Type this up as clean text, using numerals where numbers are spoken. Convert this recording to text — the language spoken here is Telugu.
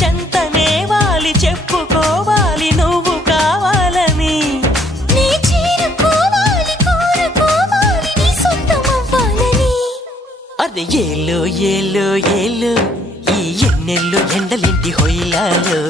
చెంతనే వాలి చెప్పుకోవాలి నువ్వు కావాలని నీ చేరుకోవాలి కోరుకోవాలి నీ సొంతం అవ్వాలని అరే ఏలో ఏలో ఏలో ఈ ఎన్నెల్లో ఎండలింటి హొయిలాలో